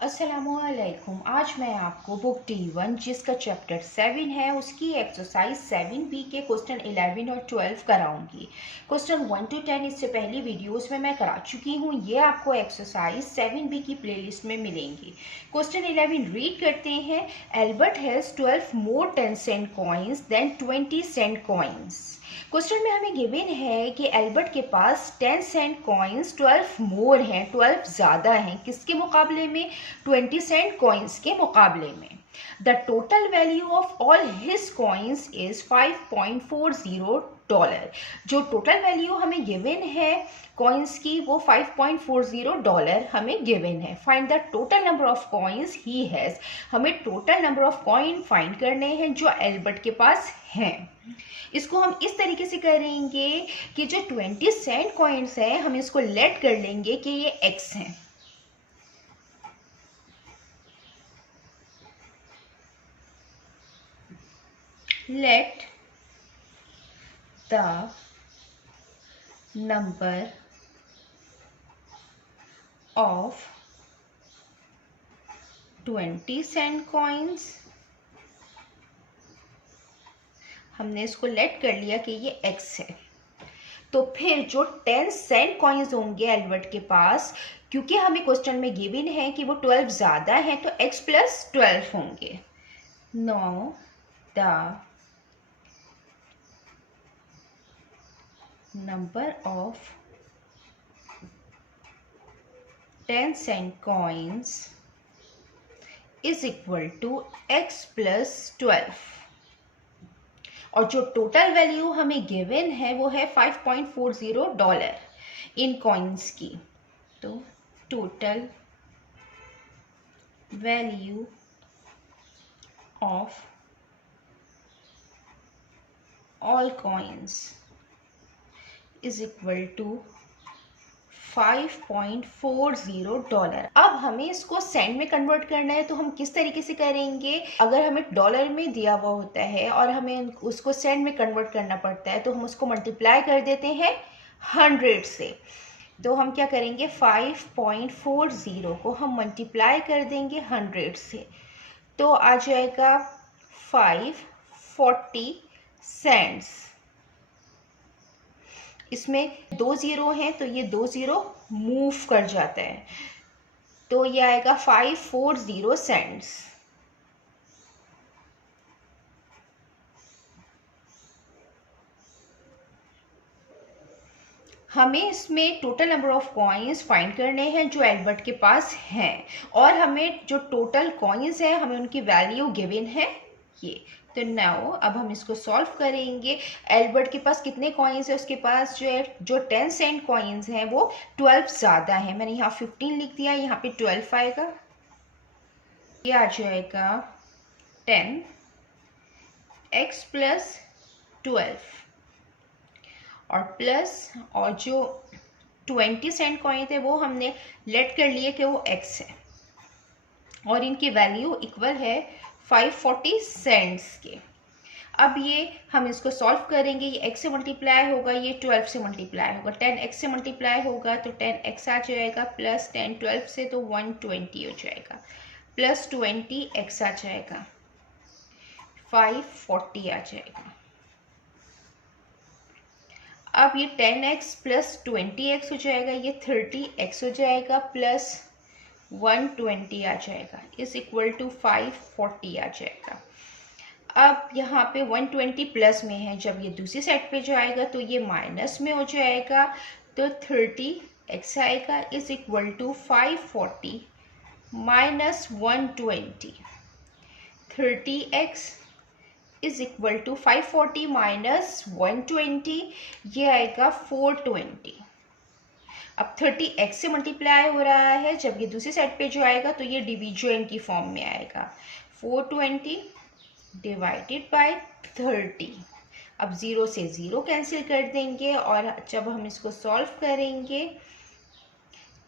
अस्सलामुअलैकुम। आज मैं आपको बुक D1 जिसका चैप्टर 7 है उसकी एक्सरसाइज 7B के क्वेश्चन 11 और 12 कराऊंगी। क्वेश्चन 1 to 10 इससे पहली वीडियोस में मैं करा चुकी हूँ। ये आपको एक्सरसाइज 7B की प्लेलिस्ट में मिलेंगी। क्वेश्चन 11 रीड करते हैं। Albert has 12 more 10 cent coins than 20 cent coins. Question में हमें गिवन है कि एल्बर्ट के पास 10 सेंट कॉइन्स 12 मोर हैं, 12 ज़्यादा हैं। किसके मुकाबले में? 20 सेंट कॉइन्स के मुकाबले में। The total value of all his coins is $5.40। जो टोटल वैल्यू हमें गिवन है कॉइन्स की वो $5.40 हमें गिवन है। Find the total number of coins he has. हमें total number of coin find करने हैं जो एल्बर्ट के पास हैं। इसको हम इस तरीके से करेंगे कि जो 20 सेंट कॉइन्स हैं हम इसको लेट कर लेंगे कि ये x हैं। Let the number of 20 cent coins, हमने इसको लेट कर लिया कि ये x है। तो फिर जो 10 सेंट कॉइन्स होंगे एल्बर्ट के पास, क्योंकि हमें क्वेश्चन में गिवन है कि वो 12 ज़्यादा है तो x प्लस 12 होंगे। Now the number of 10 cent coins is equal to x plus 12 और जो टोटल वैल्यू हमें गिवन है वो है $5.40 इन कॉइन्स की। तो total value of all coins is equal to $5.40। अब हमें इसको सेंट में कन्वर्ट करना है तो हम किस तरीके से करेंगे? अगर हमें डॉलर में दिया हुआ होता है और हमें उसको सेंट में कन्वर्ट करना पड़ता है तो हम उसको मल्टीप्लाई कर देते हैं 100 से। तो हम क्या करेंगे? 5.40 को हम मल्टीप्लाई कर देंगे 100 से तो आ जाएगा 540 सेंट्स। इसमें 2 ज़ीरो हैं तो ये 2 ज़ीरो मूव कर जाता है तो ये आएगा 540 सेंट्स। हमें इसमें total number of coins find करने हैं जो एल्बर्ट के पास हैं और हमें जो टोटल कॉइन्स हैं हमें उनकी वैल्यू गिवन है ये। तो नाउ अब हम इसको सॉल्व करेंगे। एल्बर्ट के पास कितने कॉइन्स है? उसके पास जो 10 सेंट कॉइन्स हैं वो 12 ज़्यादा है। मैंने यहाँ 15 लिख दिया, यहाँ पे 12 आएगा। ये आ जाएगा 10x प्लस 12 और प्लस और जो 20 सेंट कॉइन थे वो हमने लेट कर लिए कि वो x है और इनकी वैल्यू इक्वल है 540 सेंट्स के। अब ये हम इसको सॉल्व करेंगे। ये x से मल्टीप्लाई होगा, ये 12 से मल्टीप्लाई होगा। 10x से मल्टीप्लाई होगा तो 10x आ जाएगा प्लस 10 12 से तो 120 हो जाएगा प्लस 20x आ जाएगा 540 आ जाएगा। अब ये 10x प्लस 20x हो जाएगा, ये 30x हो जाएगा प्लस 120 आ जाएगा इज इक्वल टू 540 आ जाएगा। अब यहाँ पे 120 प्लस में है, जब ये दूसरी साइड पे जाएगा तो ये माइनस में हो जाएगा तो 30x आएगा is equal to 540 minus 120। 30x is equal to 540 minus 120, ये आएगा 420। अब 30x से मल्टीप्लाई हो रहा है, जब ये दूसरी साइड पे जो आएगा तो ये डिवीजन की फॉर्म में आएगा 420 डिवाइडेड बाय 30। अब 0 से 0 कैंसिल कर देंगे और जब हम इसको सॉल्व करेंगे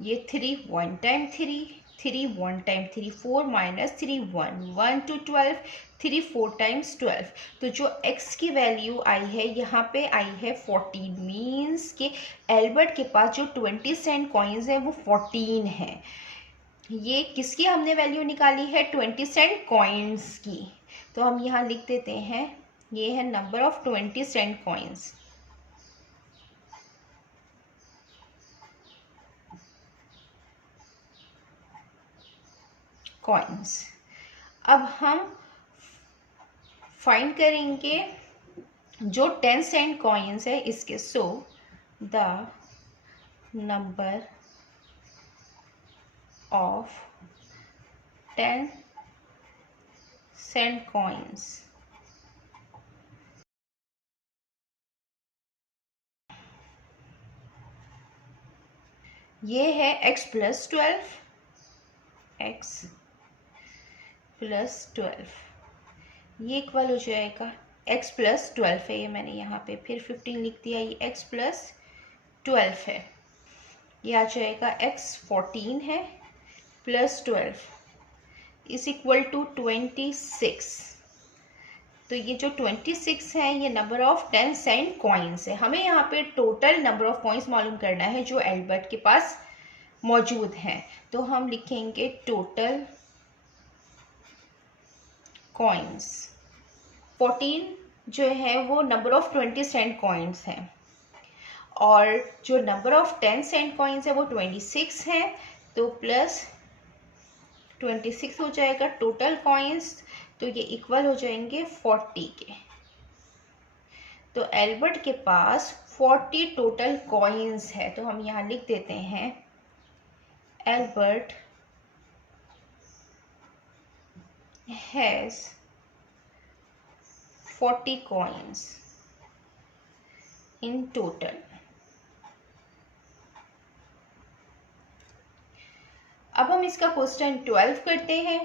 ये 3 1 time 3 3 1 time 3 4 minus 3 1 1 to 12 3 4 times 12। तो जो x की वैल्यू आई है यहाँ पे आई है 14। मीन्स कि एल्बर्ट के पास जो 20 सेंट कॉइन्स हैं वो 14 हैं। ये किसकी हमने वैल्यू निकाली है, 20 सेंट कॉइन्स की। तो हम यहाँ लिख देते हैं, ये है नंबर ऑफ 20 सेंट कॉइन्स। अब हम फाइंड करेंगे जो 10 सेंट कॉइन्स है इसके। So the number of 10 cent coins ये है x प्लस 12, x प्लस 12, ये इक्वल हो जाएगा x प्लस 12 है, ये मैंने यहाँ पे फिर 15 लिख दिया, ये x प्लस 12 है, ये आ जाएगा x 14 है प्लस 12 इज इक्वल टू 26। तो ये जो 26 है ये नंबर ऑफ 10 सेंट कॉइन्स है। हमें यहाँ पे टोटल नंबर ऑफ कॉइन्स मालूम करना है जो एल्बर्ट के पास मौजूद हैं। तो हम लिखेंगे टोटल कॉइन्स। 14 जो है वो नंबर ऑफ 20 सेंट कॉइन्स है और जो नंबर ऑफ 10 सेंट कॉइन्स है वो 26 है, तो प्लस 26 हो जाएगा टोटल कॉइन्स, तो ये इक्वल हो जाएंगे 40 के। तो एल्बर्ट के पास 40 टोटल कॉइन्स है, तो हम यहाँ लिख देते हैं Albert has 40 coins in total। अब हम इसका क्वेश्चन 12 करते हैं।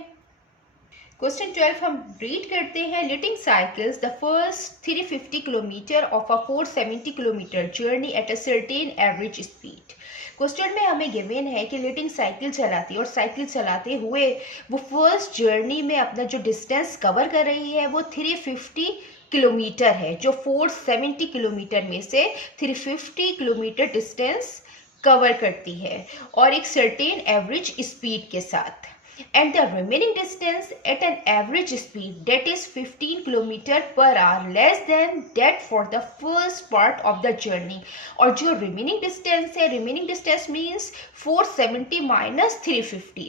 क्वेश्चन 12 हम रीड करते हैं। लिटिंग cycles the first 350 kilometre of a 470 kilometre journey at a certain average speed. Question में हमें गिवन है कि लिटिंग साइकिल चलाती है और साइकिल चलाते हुए वो फर्स्ट जर्नी में अपना जो डिस्टेंस कवर कर रही है वो 350 किलोमीटर है, जो 470 किलोमीटर में से 350 किलोमीटर डिस्टेंस कवर करती है और एक सर्टेन एवरेज स्पीड के साथ। And the remaining distance at an average speed that is 15 km per hour less than that for the first part of the journey। और जो remaining distance है, remaining distance means 470 minus 350,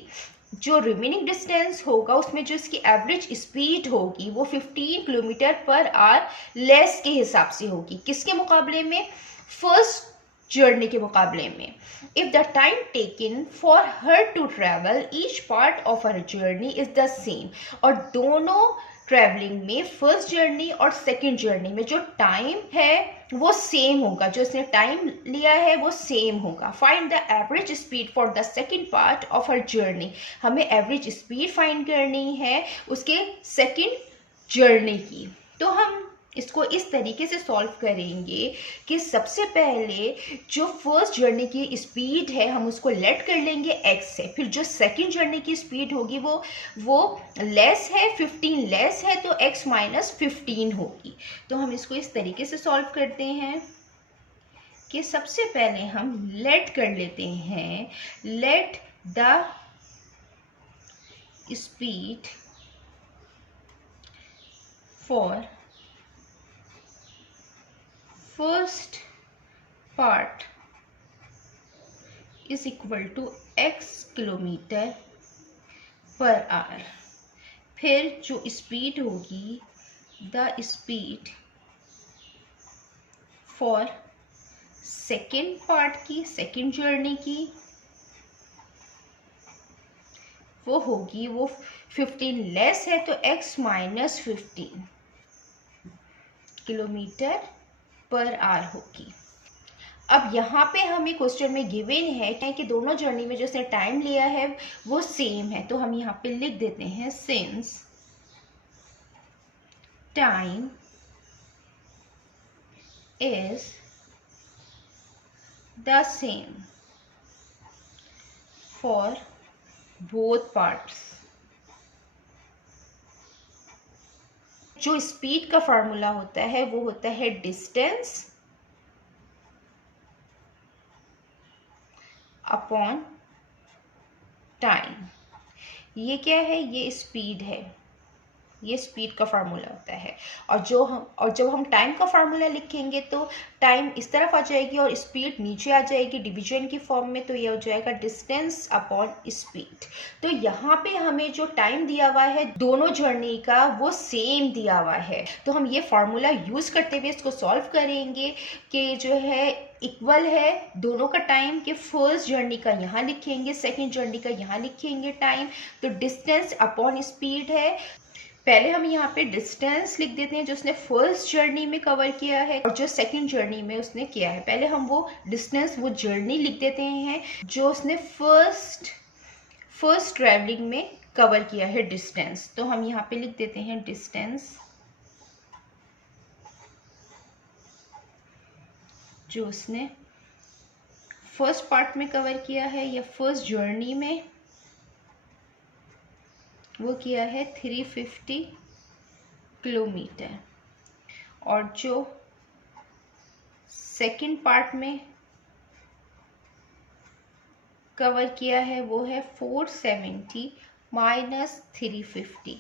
जो remaining distance होगा उसमें जो इसकी average speed होगी वो 15 किलोमीटर पर आवर लेस के हिसाब से होगी। किसके मुकाबले में, फर्स्ट जर्नी के मुकाबले में। If the time taken for her to travel each part of her journey is the same, और दोनों ट्रेवलिंग में फर्स्ट जर्नी और सेकंड जर्नी में जो टाइम है वो सेम होगा, जो इसने टाइम लिया है वो सेम होगा। Find the average speed for the second part of her journey, हमें एवरेज स्पीड फाइंड करनी है उसके सेकंड जर्नी की। तो हम इसको इस तरीके से सॉल्व करेंगे कि सबसे पहले जो फर्स्ट जर्नी की स्पीड है हम उसको लेट कर लेंगे x से, फिर जो सेकंड जर्नी की स्पीड होगी वो लेस है, 15 लेस है, तो x माइनस 15 होगी। तो हम इसको इस तरीके से सॉल्व करते हैं कि सबसे पहले हम लेट कर लेते हैं, let the speed for first part is equal to x kilometre per hour. फिर जो स्पीड होगी, the speed for second part की, सेकेंड जर्नी की, वो होगी, वो 15 लेस है तो x minus 15 kilometre per hour होगी। अब यहाँ पे हमें क्वेश्चन में गिवन है कि दोनों जर्नी में जो इसने टाइम लिया है वो सेम है, तो हम यहाँ पे लिख देते हैं since time is the same for both parts. जो स्पीड का फार्मूला होता है वो होता है डिस्टेंस अपॉन टाइम। ये क्या है, ये स्पीड है, ये स्पीड का फार्मूला होता है। और जब हम टाइम का फार्मूला लिखेंगे तो टाइम इस तरफ आ जाएगी और स्पीड नीचे आ जाएगी डिवीजन की फॉर्म में, तो ये हो जाएगा डिस्टेंस अपॉन स्पीड। तो यहाँ पे हमें जो टाइम दिया हुआ है दोनों जर्नी का वो सेम दिया हुआ है, तो हम ये फार्मूला यूज करते हुए इसको सॉल्व करेंगे कि जो है इक्वल है दोनों का टाइम, कि फर्स्ट जर्नी का यहाँ लिखेंगे, सेकेंड जर्नी का यहाँ लिखेंगे टाइम, तो डिस्टेंस अपॉन स्पीड है। पहले हम यहाँ पे डिस्टेंस लिख देते हैं जो उसने फर्स्ट जर्नी में कवर किया है और जो सेकंड जर्नी में उसने किया है। पहले हम वो डिस्टेंस, वो जर्नी लिख देते हैं जो उसने फर्स्ट ट्रैवलिंग में कवर किया है डिस्टेंस। तो हम यहाँ पे लिख देते हैं डिस्टेंस जो उसने फर्स्ट पार्ट में कवर किया है या फर्स्ट जर्नी में, वो किया है 350 किलोमीटर, और जो सेकंड पार्ट में कवर किया है वो है 470 माइनस 350,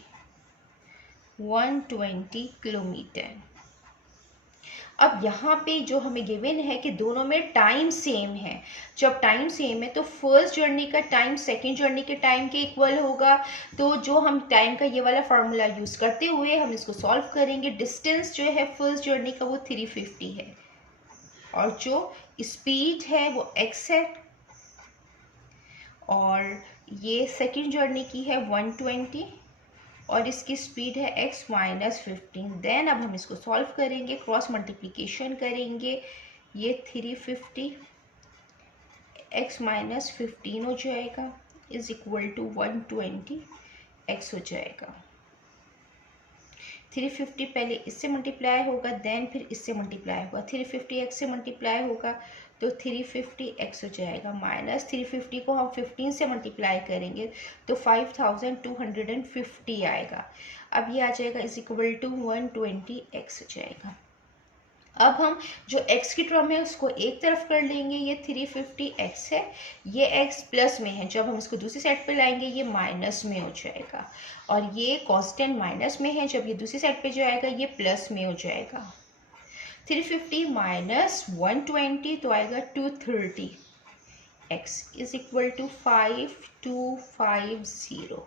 120 किलोमीटर। अब यहाँ पे जो हमें गिवन है कि दोनों में टाइम सेम है, जब टाइम सेम है तो फर्स्ट जर्नी का टाइम सेकंड जर्नी के टाइम के इक्वल होगा। तो जो हम टाइम का ये वाला फार्मूला यूज करते हुए हम इसको सॉल्व करेंगे। डिस्टेंस जो है फर्स्ट जर्नी का वो 350 है और जो स्पीड है वो x है, और ये सेकंड जर्नी की है 120 और इसकी स्पीड है x माइनस 15। देन अब हम इसको सॉल्व करेंगे, क्रॉस मल्टीप्लिकेशन करेंगे, ये 350 x माइनस 15 हो जाएगा इज इक्वल टू 120 x हो जाएगा। 350 पहले इससे मल्टीप्लाई होगा, देन फिर इससे मल्टीप्लाई होगा, 350 x से मल्टीप्लाई होगा तो 350 x हो जाएगा, माइनस 350 को हम 15 से मल्टीप्लाई करेंगे तो 5250 आएगा। अब ये आ जाएगा इज इक्वल टू 120 x हो जाएगा। अब हम जो x की टर्म है उसको एक तरफ कर लेंगे, ये 350x है, ये x प्लस में है, जब हम इसको दूसरी साइड पे लाएंगे ये माइनस में हो जाएगा, और ये कांस्टेंट माइनस में है, जब ये दूसरी साइड पे जाएगा ये प्लस में हो जाएगा। 350 माइनस 120 तो आएगा 230, x is equal to 5250,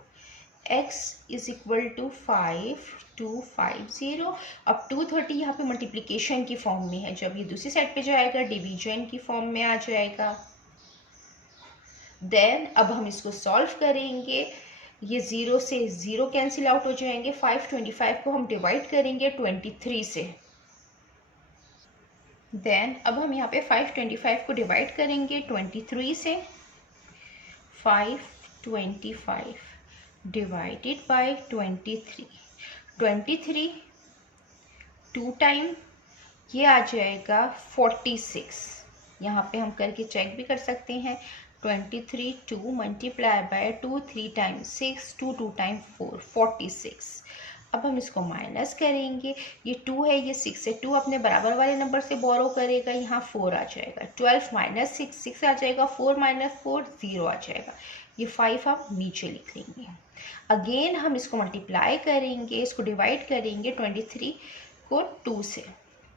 x is equal to 5250। अब 230 यहाँ पे मल्टीप्लिकेशन की फॉर्म में है, जब ये दूसरी साइड पे जाएगा डिवीजन की फॉर्म में आ जाएगा। देन अब हम इसको सॉल्व करेंगे, ये 0 से 0 कैंसिल आउट हो जाएंगे, 525 को हम डिवाइड करेंगे 23 से। देन अब हम यहाँ पे 525 को डिवाइड करेंगे 23 से, 525 डिवाइडेड बाय 23 टू टाइम ये आ जाएगा 46। यहाँ पे हम करके चेक भी कर सकते हैं, 23 2 मल्टीप्लाई बाय 2 3 टाइम्स 6 2 2 टाइम 4 46। अब हम इसको माइनस करेंगे, ये 2 है ये 6 है, 2 अपने बराबर वाले नंबर से बोरो करेगा, यहाँ 4 आ जाएगा, 12 माइनस 6 6 आ जाएगा, 4 माइनस 4 0 आ जाएगा, ये 5 हम नीचे लिख लेंगे। अगेन हम इसको मल्टीप्लाई करेंगे, इसको डिवाइड करेंगे 23 को 2 से,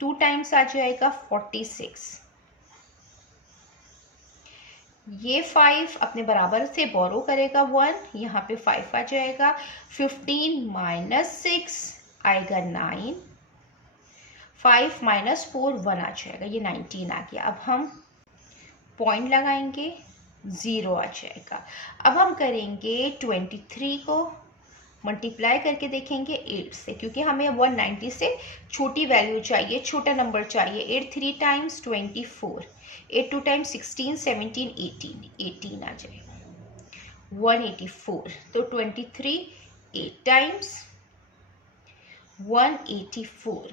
2 टाइम्स आ जाएगा 46, ये 5 अपने बराबर से बोरो करेगा 1, यहाँ पे 5 आ जाएगा, 15 माइनस 6 आएगा 9, 5 माइनस 4 1 आ जाएगा, ये 19 आ गया। अब हम पॉइंट लगाएंगे 0 आ जाएगा। अब हम करेंगे 23 को मल्टीप्लाई करके देखेंगे 8 से, क्योंकि हमें 190 से छोटी वैल्यू चाहिए, छोटा नंबर चाहिए। 8 3 टाइम्स 24, 8 2 टाइम्स 16 17 18 आ जाएगा, 184। तो 23 8 टाइम्स 184,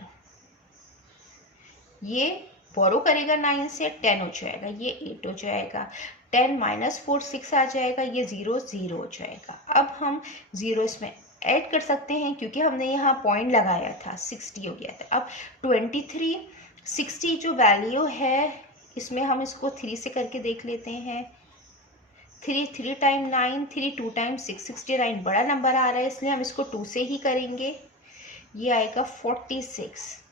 ये बोरो करेगा 9 से 10 हो जाएगा, ये 8 हो जाएगा, 10 माइनस 4 6 आ जाएगा, ये 0 0 हो जाएगा। अब हम 0 इसमें ऐड कर सकते हैं क्योंकि हमने यहाँ पॉइंट लगाया था, 60 हो गया था। अब 23 60 जो वैल्यू है इसमें हम इसको 3 से करके देख लेते हैं, 3 टाइम 9, 3 2 टाइम 6, 69 बड़ा नंबर आ रहा है इसलिए हम इसको 2 से ही करेंगे। ये आएगा 46,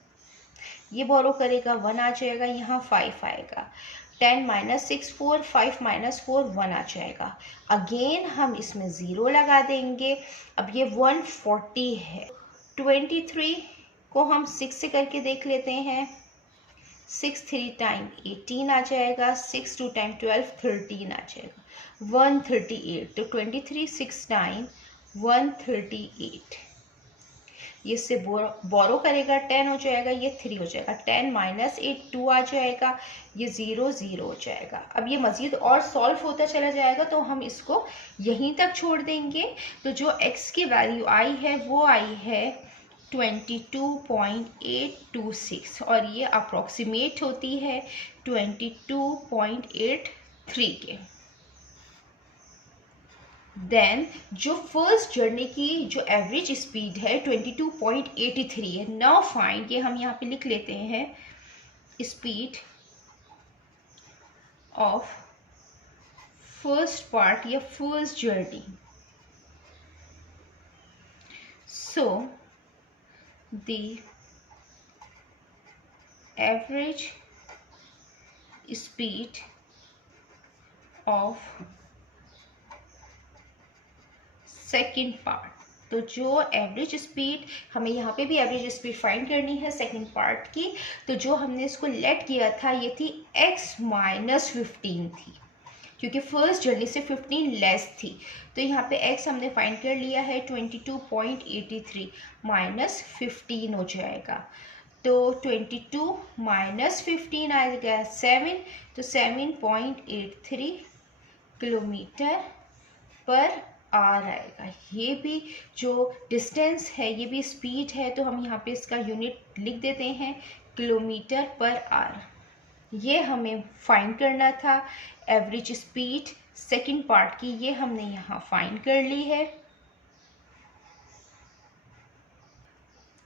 ये बोरो करेगा 1 आ जाएगा, यहाँ 5 आएगा। 10 माइनस 6 4, 5 माइनस 4 1 आ जाएगा। अगेन हम इसमें 0 लगा देंगे। अब ये 140 है। 23 को हम 6 से करके देख लेते हैं। 6 3 टाइम 18 आ जाएगा, 6 2 टाइम 12 13 आ जाएगा, 138। तो 23 6 टाइम 138, ये इससे बोरो करेगा 10 हो जाएगा, ये 3 हो जाएगा। 10 माइनस 8 2 आ जाएगा, ये 0 0 हो जाएगा। अब ये मज़ीद और सॉल्व होता चला जाएगा तो हम इसको यहीं तक छोड़ देंगे। तो जो x की वैल्यू आई है वो आई है 22.826 और ये अप्रॉक्सीमेट होती है 22.83 के। देन जो फर्स्ट जर्नी की जो एवरेज स्पीड है 22.83 है। नाउ फाइंड, ये हम यहाँ पे लिख लेते हैं, स्पीड ऑफ फर्स्ट पार्ट या first journey. So the average speed of second part, तो जो एवरेज स्पीड, हमें यहाँ पे भी एवरेज स्पीड फाइंड करनी है सेकेंड पार्ट की। तो जो हमने इसको लेट किया था ये थी x माइनस 15 थी, क्योंकि फर्स्ट जर्नी से 15 लेस थी। तो यहाँ पे x हमने फाइंड कर लिया है 22.83 माइनस 15 हो जाएगा। तो 22 माइनस 15 आएगा 7, तो 7.83 किलोमीटर पर आर आएगा। ये भी जो डिस्टेंस है ये भी स्पीड है, तो हम यहाँ पे इसका यूनिट लिख देते हैं किलोमीटर पर आर। ये हमें फाइंड करना था एवरेज स्पीड सेकंड पार्ट की, ये हमने यहाँ फाइंड कर ली है।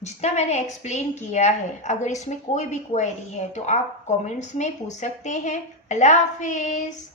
जितना मैंने एक्सप्लेन किया है, अगर इसमें कोई भी क्वेरी है तो आप कमेंट्स में पूछ सकते हैं। अल्लाह हाफिज़।